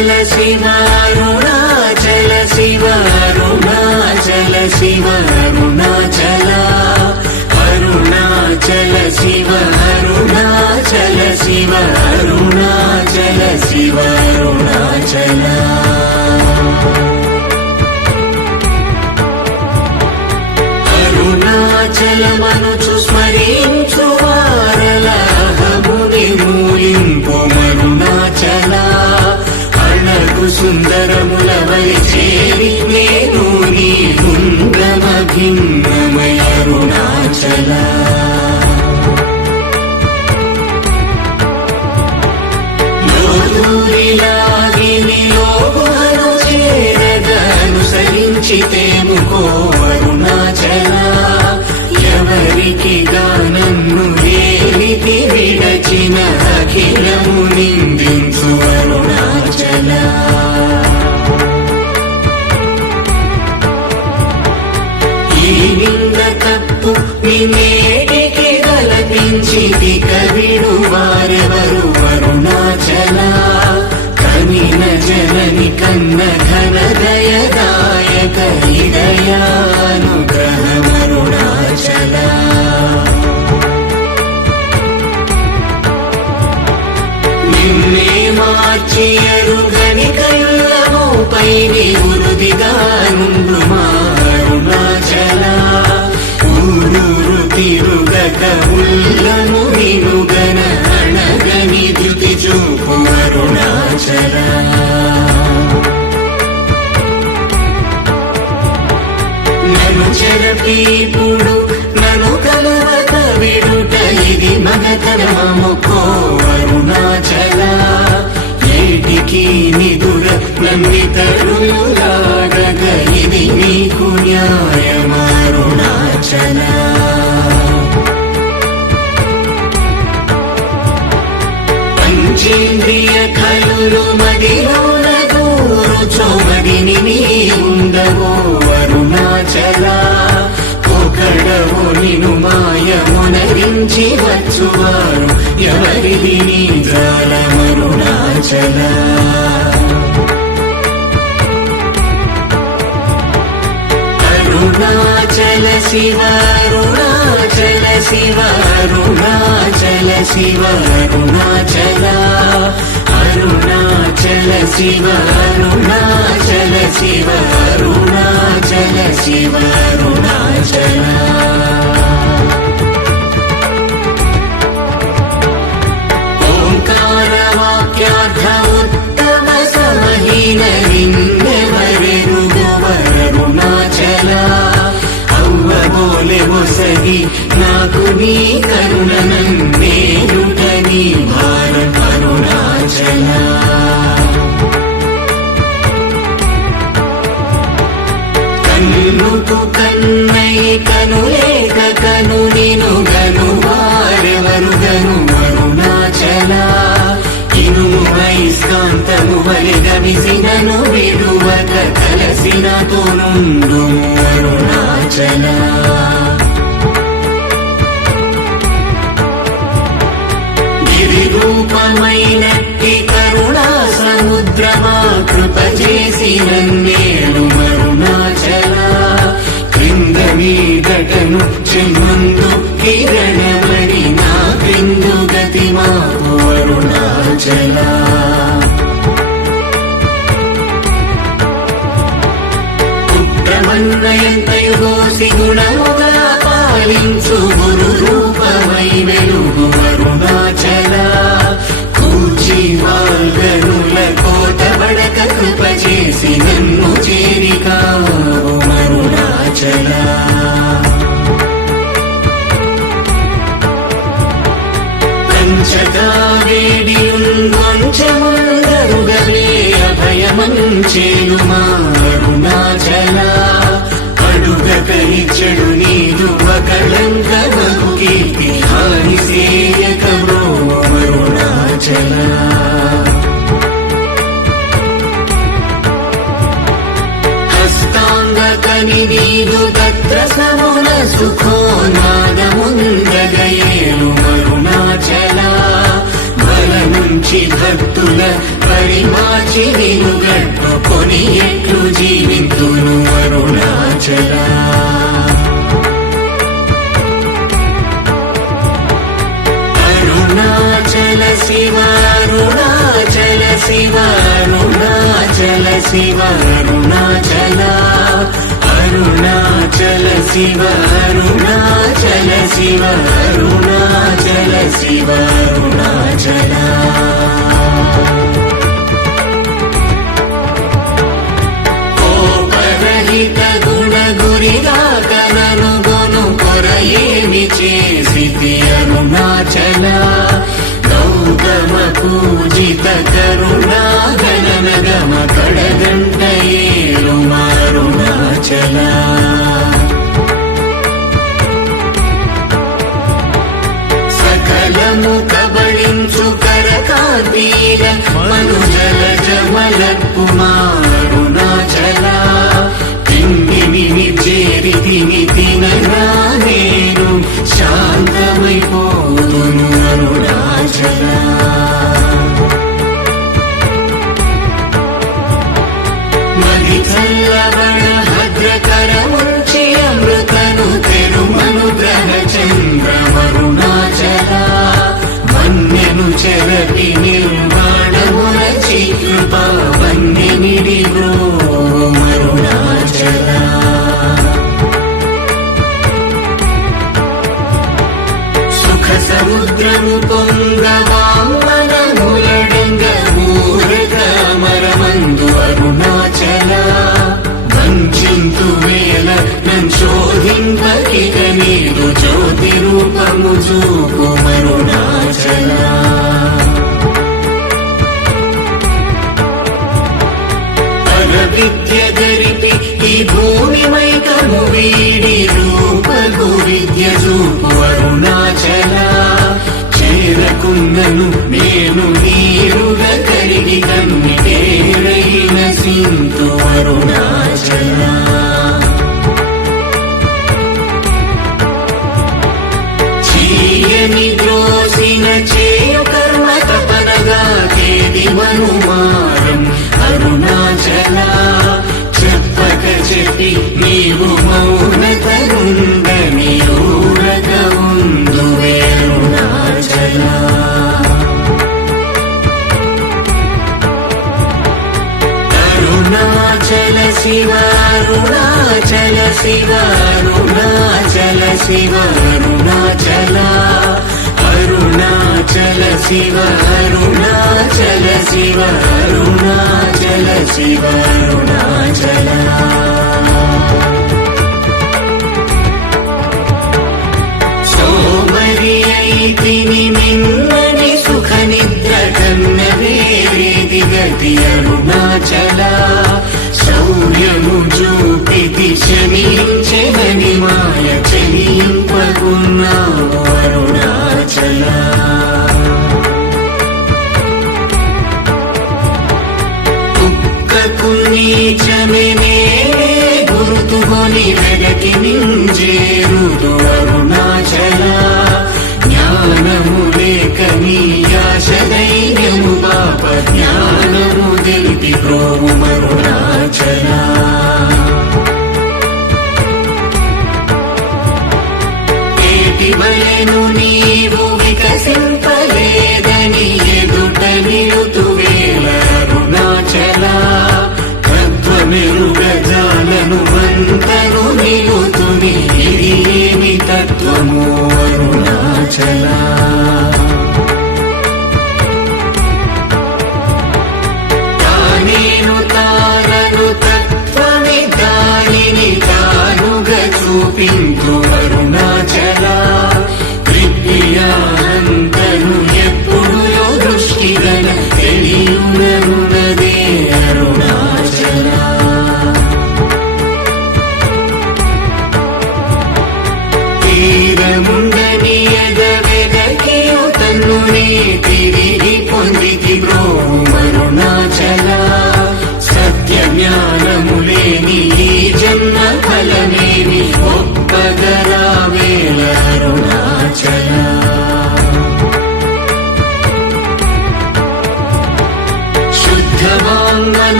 శివ అరుణాచల శివ అరుణాచల శివ అరుణాచల అరుణాచల శివ అరుణాచల శివ అరుణాచల శివ అరుణాచల అరుణాచలమనుచు స్మరించు వారలహముని మూలింపు మరుణాచల అణగు సుందరముల వలి చేరి నేను నీ గుండ్రమ భిన్నమయ అరుణాచల లోగుహను చేరదనుసరించితేముకో అరుణాచల ఎవరికి గానన్ను వేలికి విడచిన అఖిలము నిందించు అరుణాచల ఈ నింద తప్పు నిన్నేటికి గలపించి కవిడు వారెవరు అరుణాచల కనిన జనని కన్న ఘన దయదాయక హృదయానుగ్రహమరుణాచల నిన్నే మార్చి ఎరుగని కళ్ళమోపై వృదిగా నుండు మా అరుణాచల ఊరూరు తిరుగక ఉల్లము నినుగన అణగని ధృతి చూపు అరుణాచల నన్ను చెరపీపుడు నన్ను కలవక విడుట ఇది మగతరమముకో అరుణాచల ఏటికి నిదుర నన్నితరులాడగ ఇది నీకు న్యాయమరుణాచల పంచేంద్రియ కలులు మదిలోన దూరుచోమడిని నీ ఉండవో అరుణాచల ఒకడవు నిను మాయమునరించి వచ్చువారు ఎవరిది నీ జాలమరుణాచల అరుణాచల శివ అరుణాచల శివ అరుణాచల శివ అరుణాచల అరుణాచల శివ అరుణాచల శివ అరుణాచల శివ అరుణాచల ఓంకార వాక్యార్థ ఉత్తమ సమహీన నిన్నెవరెరుగవరుణాచల అవ్వబోలె ఒసగి నాకు నీ కరుణ నన్నేయుట నీ భారం అరుణాచల కన్నుకు కన్నై కనులేక కను నిను గను వారెవరు గను అరుణాచల ఇనుము వైస్కాంతము వలె గమిసినను విడువక కలసినతో నుండు అరుణాచల గిరిరూపమైనట్టి కరుణా సముద్రమా కృప చేసి నన్నేడు అరుణాచల క్రింద మీదటను చెమ్మందు కిరణమణి నా క్రిందు గతి మాకు అరుణాచల కుట్రమన్నయంతయు దోసి గుణముగా పాలించు గురు రూపమై వెలుగు అరుణాచల కూచి వాల్గనుల కోట బడక కృప చేసి నన్ను చేరికావు అరుణాచల పంచగా వేడియుంగొంచెముందరుగలే అభయమంచేను మా అరుణాచల అడుగక ఇచ్చడు నీదు ఒకళంక బహు కీర్తి హాని సేయక అరుణాచల హస్తాంగకని నీదు తత్ర సమున సుఖో నాదముందగయేను అరుణాచల బలనుంచి పరిపాలించి భక్తుల పరిమాచి నిలుగట్టుకొని ఎట్లు జీవింతును అరుణాచల అరుణాచల శివ అరుణాచల శివ అరుణాచల శివ అరుణాచల అరుణాచల శివ అరుణాచల శివ అరుణాచల శివ అరుణాచల కోపరహిత గుణ గురిగాకనను గొను కొర ఏమి చేసితి అరుణాచల గౌతమ పూజిత కరుణా గణనగమ కడగంట ఏరు అరుణాచల సకలము కబళించు కరకాంతీల మనుజల జమల కుమారుణాచల తిండిని చేరితిని తినగా నేను శాంతమైపోదును అరుణాచల మది చల్లవణ భద్రకరముంచి అమృతను తెరుమనుగ్రహ చంద్రమరుణాచల వన్యను చెరపి నిర్మాణమురచి కృపా వన్యనిడి మరుణాచల సుఖ సముద్రము పొంగవామనములడంగ ఊరక మరమందు అరుణాచల వంచింతు వేల నంశోధింపకిక నీదు జ్యోతి రూపము చూపు మరుణాచల విద్య గరిపి ఈ భూమి మైకము వీడి రూపగు విద్య చూపు అరుణాచల చేరకున్నను నేను నీరుగ కరిగి కన్నిటేరైన సింతు అరుణాచల చీయని ద్రోసిన చేయు కర్మ తపనగా తేది మనుమారం అరుణాచల చెప్పక చెప్పి నీవు మౌనతనుండని ఊరక ఉందువే అరుణాచల అరుణాచల శివ అరుణాచల శివ అరుణాచల శివ అరుణాచల అరుణాచల శివ అరుణాచల శివ అరుణాచల శివ అరుణాచల సోమరి అయితిని నిన్నని సుఖ నిద్ర కన్న వేరేది గతి అరుణాచల శౌర్యము చూపితి శమించెనని మాయ చెలింపకున్నావు అరుణాచల కుక్కకు నీచమే గుర్తుకొని వెనకి నింజేరుదు అరుణాచల జ్ఞానము లేక నీ ఆశ ధైర్యము పాప జ్ఞానము తెలిపి ప్రోము అరుణాచల వలెను నీవు వికసింపలేదని ఎదుట నిలుతువేల అరుణాచల తత్వమెరుగజాలను మంతను నిలుతుని ఇది ఏమి తత్వము అరుణాచల తానేను తారను తత్వమే దానిని తానుగా చూపించు అరుణాచల అంతను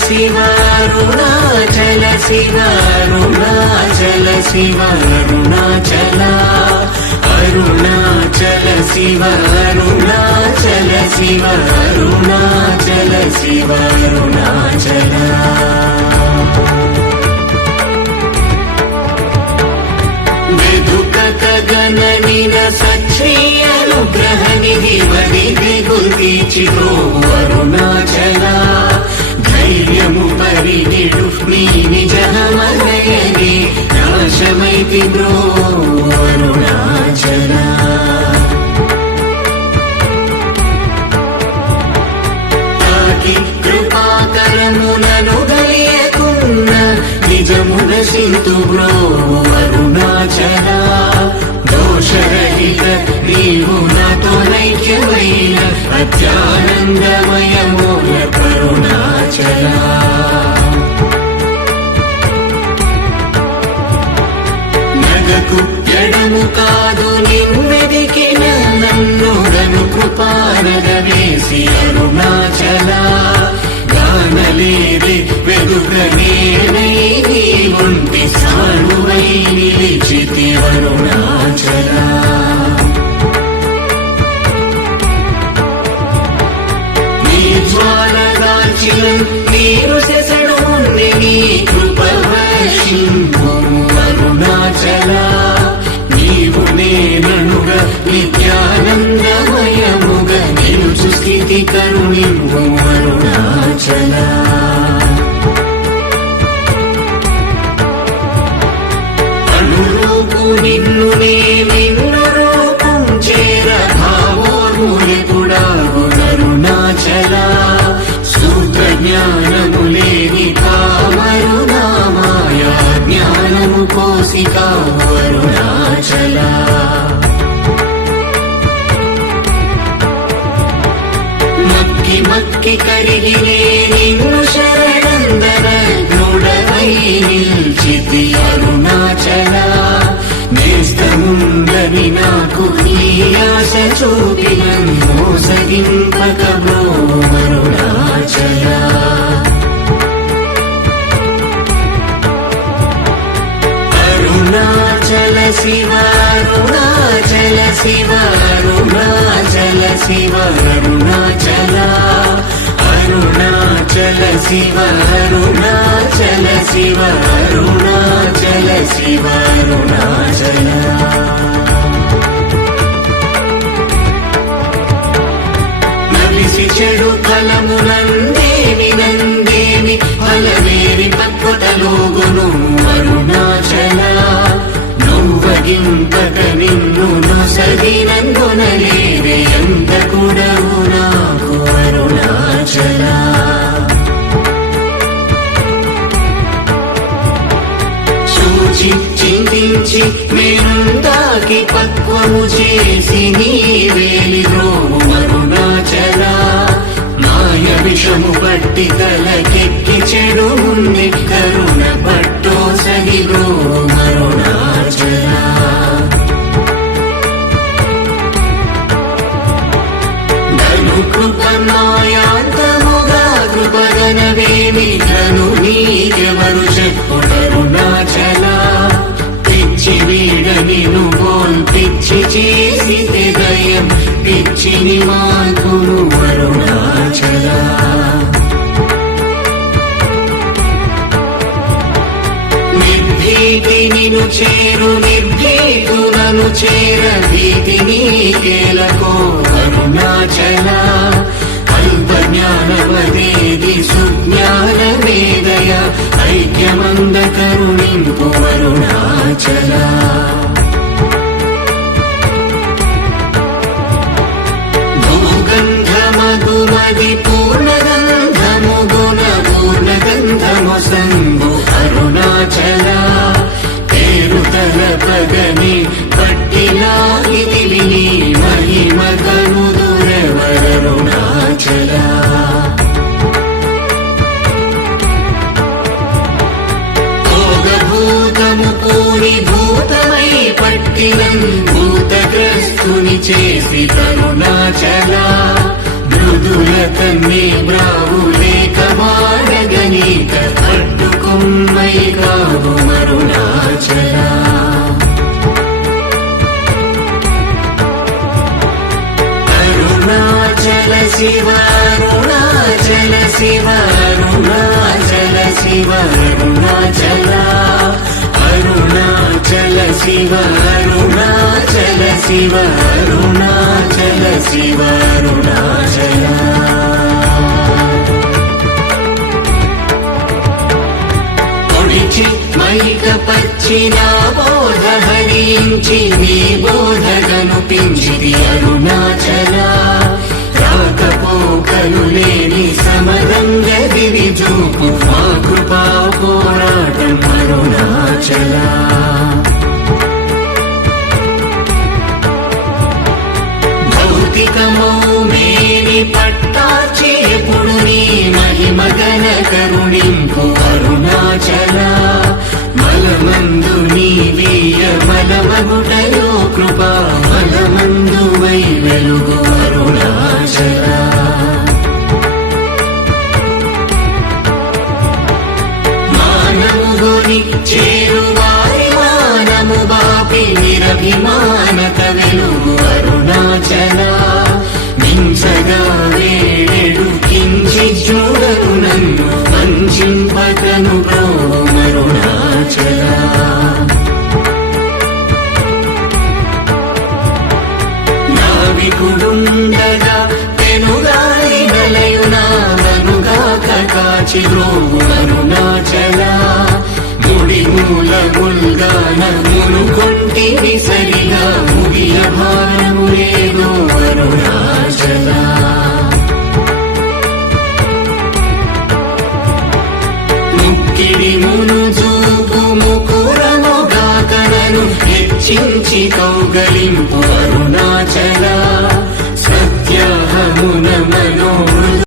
శివ అరుణాచల శివ అరుణాచల శివ అరుణాచల అరుణాచల శివ అరుణాచల శివ అరుణాచల శివ అరుణాచల గగననిన సచ్చి అనుగ్రహ నిధి వడిది గుర్తిచితో అరుణాచల ధైర్యము పరిగిడు నీ నిజమనయని నాశమైతి బ్రో అరుణాచల తాకి కృపాకరములను దయకున్న నిజమున సింతు బ్రో అరుణాచల దోషరహిత నీవు నాతో నైక్యమైన అత్యానందమయమూల కరుణాచల నగకు ఎడము కాదు నిన్నెదికిన నన్నుగను కృపానగ వేసి అరుణాచల గానలేది వెదుకనేనై నీ ఒంటి సానువై నిలిచితి అరుణాచల నీ జ్వాలగాల్చిన నీరు సెసడు నీ కృప వర్షింపు అరుణాచల నీవు నేననుగా నిత్యానందమయముగా నిలుచు స్థితి కరుణింపు అరుణాచల అనురూపు నిన్ను నిన్ను రూపం చేర భావోర్ములిపుడాగు అరుణాచల సూత్ర జ్ఞానములేని కామరుణామాయ జ్ఞానము కోసికా అరుణాచల మక్కి మక్కి కరిగినే నిన్ను శరణందర దృఢమై నిల్చితి అరుణాచల నేస్తముందని నాకు నీ ఆశ చూపిన మోసగింపక బ్రో అరుణాచల అరుణాచల శివ అరుణాచల శివ అరుణాచల శివ అరుణాచల అరుణాచల శివ అరుణాచల శివ అరుణాచల శివ అరుణాచల నలిసి చెడు ఫలమునందేమి నందేమి ఫలవేరి పక్వతలోగును అరుణాచల నువ్వగింపక నిన్ను నొసగినందునలేవే ఎంత కూడవు నాకు అరుణాచల చూచి చింతించి మేనుందాకి పక్వము చేసి నీ వేలి రోము అరుణాచల మాయ విషము పట్టి తలకెక్కి చెడు ఉంది కరుణ పట్టో సగి రోము అరుణాచల ధను కృప మాయాంతముగా కృపగనవేమి ధను నీకెవరు చెప్పుడరుణాచల పిచ్చి వీడని నువ్వోన్ పిచ్చి చేసి దయం పిచ్చిని మాల్పును అరుణాచల నిర్భీతి నిను చేరు నిర్భీతులను చేర భీతి నీకేలకో అరుణాచల అల్ప జ్ఞానవదేది సుజ్ఞానవేదయ ఐక్యమంద కరుణింపు అరుణాచల భూగంధమధుమది పూర్ణగంధము గుణ పూర్ణగంధము సంగు అరుణాచల పేరు తలపగని పట్టిలాగిని విని మహిమ కనుదురవరుణాచల భోగభూతము పూరి భూతమై పట్టినం భూతగ్రస్తుని చేసి కరుణాచల మృదుల కన్నే బ్రావు లేక మారగని శివ అరుణాచల శివ అరుణాచల శివ అరుణాచల అరుణాచల శివ అరుణాచల శివ అరుణాచల శివ అరుణాచల మైక పచ్చిన బోధ హరించి నీ బోధగను పించిది అరుణాచల రాకపోకలు లేని సమరంగ దివి చూపు మా కృపా పోరాటం అరుణాచల భౌతికమౌ మేని పట్టాచి ఎప్పుడు నీ మహిమగన కరుణింపు అరుణాచల మలమందు నీవీయ మలమగుటయో కృపా మలమందు వై వెలుగు అరుణాచల మానవుని చేరువారి మానము బాపి నిరభిమానత వెలుగు అరుణాచల మించగా వేడెడు కించి చూడరు నన్ను వంచింపకను అరుణాచల నావికుడుండగా పెనుగాలి నలయునావనుగాక కాచి ద్రోవు అరుణాచల ముడి మూల ముల్గాన మునుకొంటి సరిగా ముగియ భారము లేదు అరుణాచల ముక్కిడి మును చూపు ముకురముగాకనను హెచ్చించి కౌగలింపు అరుణాచల సత్యహమున మనో